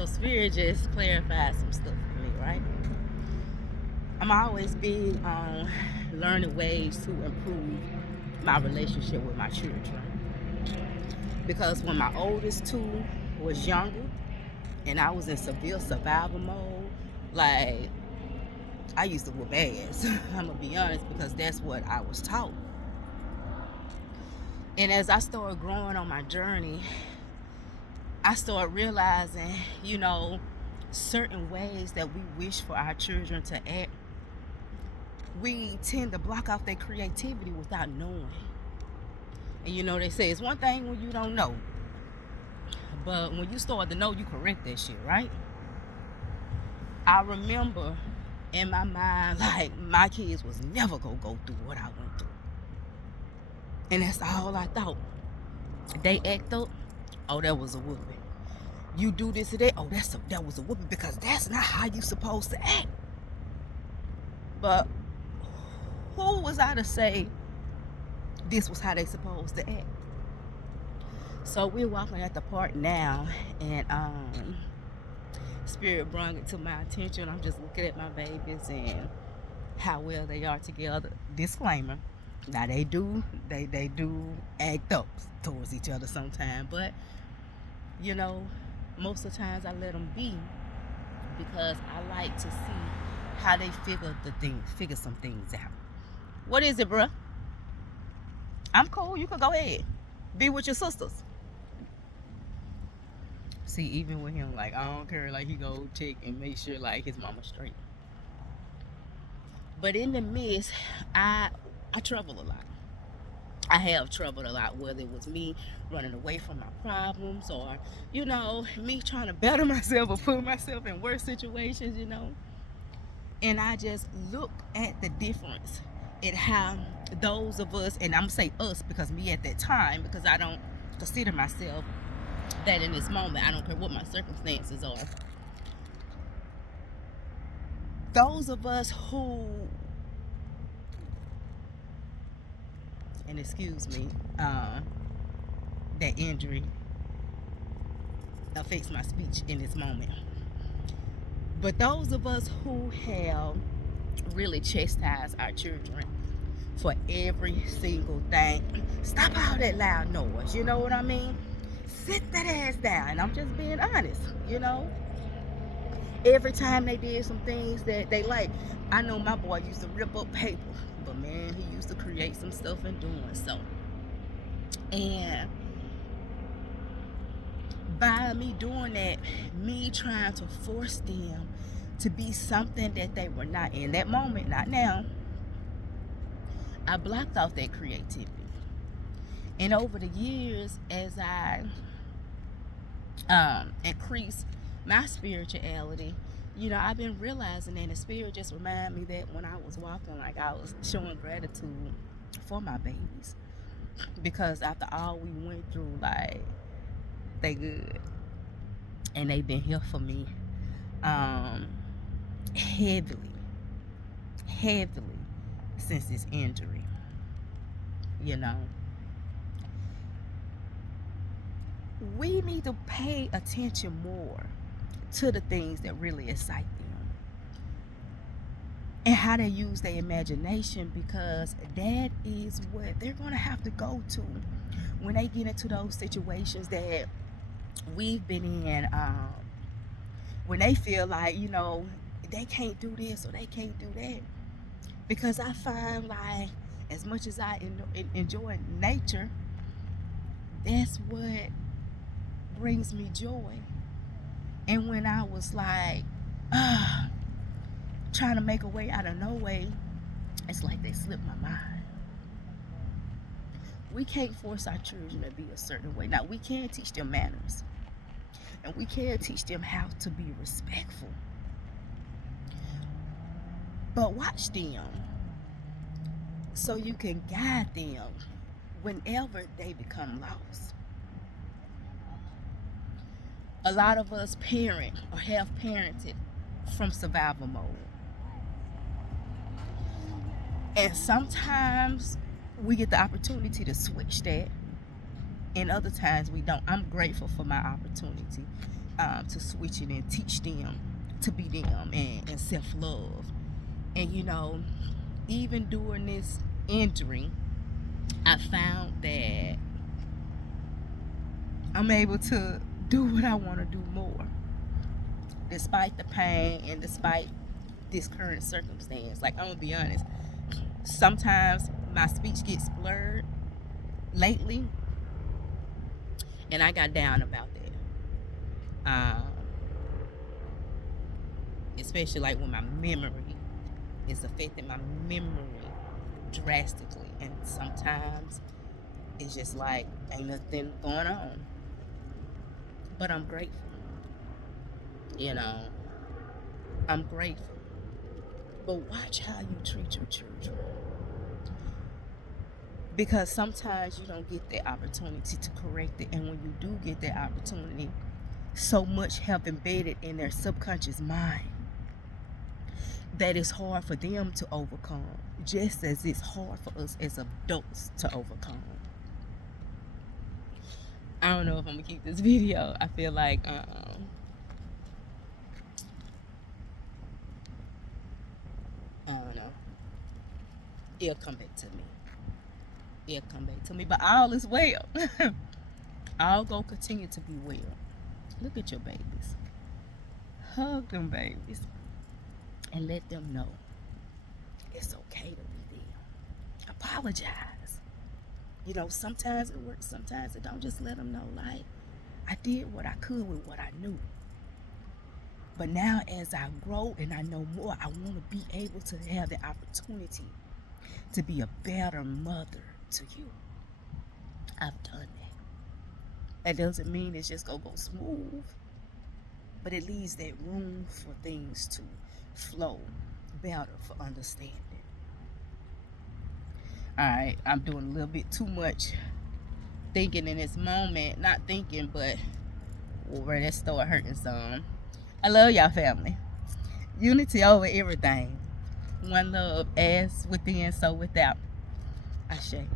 So Spirit just clarified some stuff for me, right? I'm always big on learning ways to improve my relationship with my children. Because when my oldest two was younger and I was in severe survival mode, like I used to whoop ass. I'm gonna be honest because that's what I was taught. And as I started growing on my journey, I started realizing, certain ways that we wish for our children to act, we tend to block out their creativity without knowing. And they say it's one thing when you don't know, but when you start to know, you correct that shit, right? I remember in my mind, like, my kids was never gonna go through what I went through. And that's all I thought. They act up, oh, that was a whooping. You do this today, oh, that was a whooping, because that's not how you supposed to act. But who was I to say this was how they supposed to act? So we're walking at the park now, and Spirit brought it to my attention. I'm just looking at my babies and how well they are together. Disclaimer: now they do act up towards each other sometimes, but most of the times I let them be, because I like to see how they figure some things out. What is it, bruh? I'm cool. You can go ahead. Be with your sisters. See, even with him, like, I don't care. Like, he go check and make sure, like, his mama's straight. But in the midst, I travel a lot. I have traveled a lot, whether it was me running away from my problems or, me trying to better myself or put myself in worse situations, And I just look at the difference in how those of us, and I'm going to say us because me at that time, because I don't consider myself that in this moment. I don't care what my circumstances are. Those of us who, and excuse me, that injury affects my speech in this moment. But those of us who have really chastised our children for every single thing, stop all that loud noise, you know what I mean? Sit that ass down. And I'm just being honest, Every time they did some things that they like, I know my boy used to rip up paper, but man, he used to create some stuff in doing so. And by me doing that, me trying to force them to be something that they were not in that moment, not now, I blocked out that creativity. And over the years, as I increased my spirituality, I've been realizing that the Spirit just reminded me that when I was walking, like, I was showing gratitude for my babies, because after all we went through, like, they good, and they've been here for me heavily since this injury. We need to pay attention more to the things that really excite them and how they use their imagination, because that is what they're going to have to go to when they get into those situations that we've been in, when they feel like, they can't do this or they can't do that. Because I find, like, as much as I enjoy nature, that's what brings me joy. And when I was like trying to make a way out of no way, it's like they slipped my mind. We can't force our children to be a certain way. Now, we can teach them manners, and we can teach them how to be respectful, but watch them so you can guide them whenever they become lost. A lot of us parent or have parented from survival mode. And sometimes we get the opportunity to switch that, and other times we don't. I'm grateful for my opportunity. to switch it and teach them to be them and self-love. And even during this injury, I found that I'm able to do what I want to do more, despite the pain and despite this current circumstance. Like, I'm gonna be honest, sometimes my speech gets blurred lately, and I got down about that. Especially like when my memory is affecting my memory drastically, and sometimes it's just like ain't nothing going on. But I'm grateful. I'm grateful. But watch how you treat your children, because sometimes you don't get the opportunity to correct it, and when you do get that opportunity, so much have embedded in their subconscious mind that it's hard for them to overcome, just as it's hard for us as adults to overcome. I don't know if I'm gonna keep this video. I feel like I don't know. It'll come back to me. But all is well. I'll go continue to be well. Look at your babies. Hug them babies. And let them know it's okay to be them. Apologize. Sometimes it works, sometimes it don't. Just let them know, like, I did what I could with what I knew. But now as I grow and I know more, I want to be able to have the opportunity to be a better mother to you. I've done that. That doesn't mean it's just gonna go smooth, but it leaves that room for things to flow better, for understanding. Alright, I'm doing a little bit too much thinking in this moment. Not thinking, but where that start hurting some. I love y'all, family. Unity over everything. One love, as within, so without. Ashe.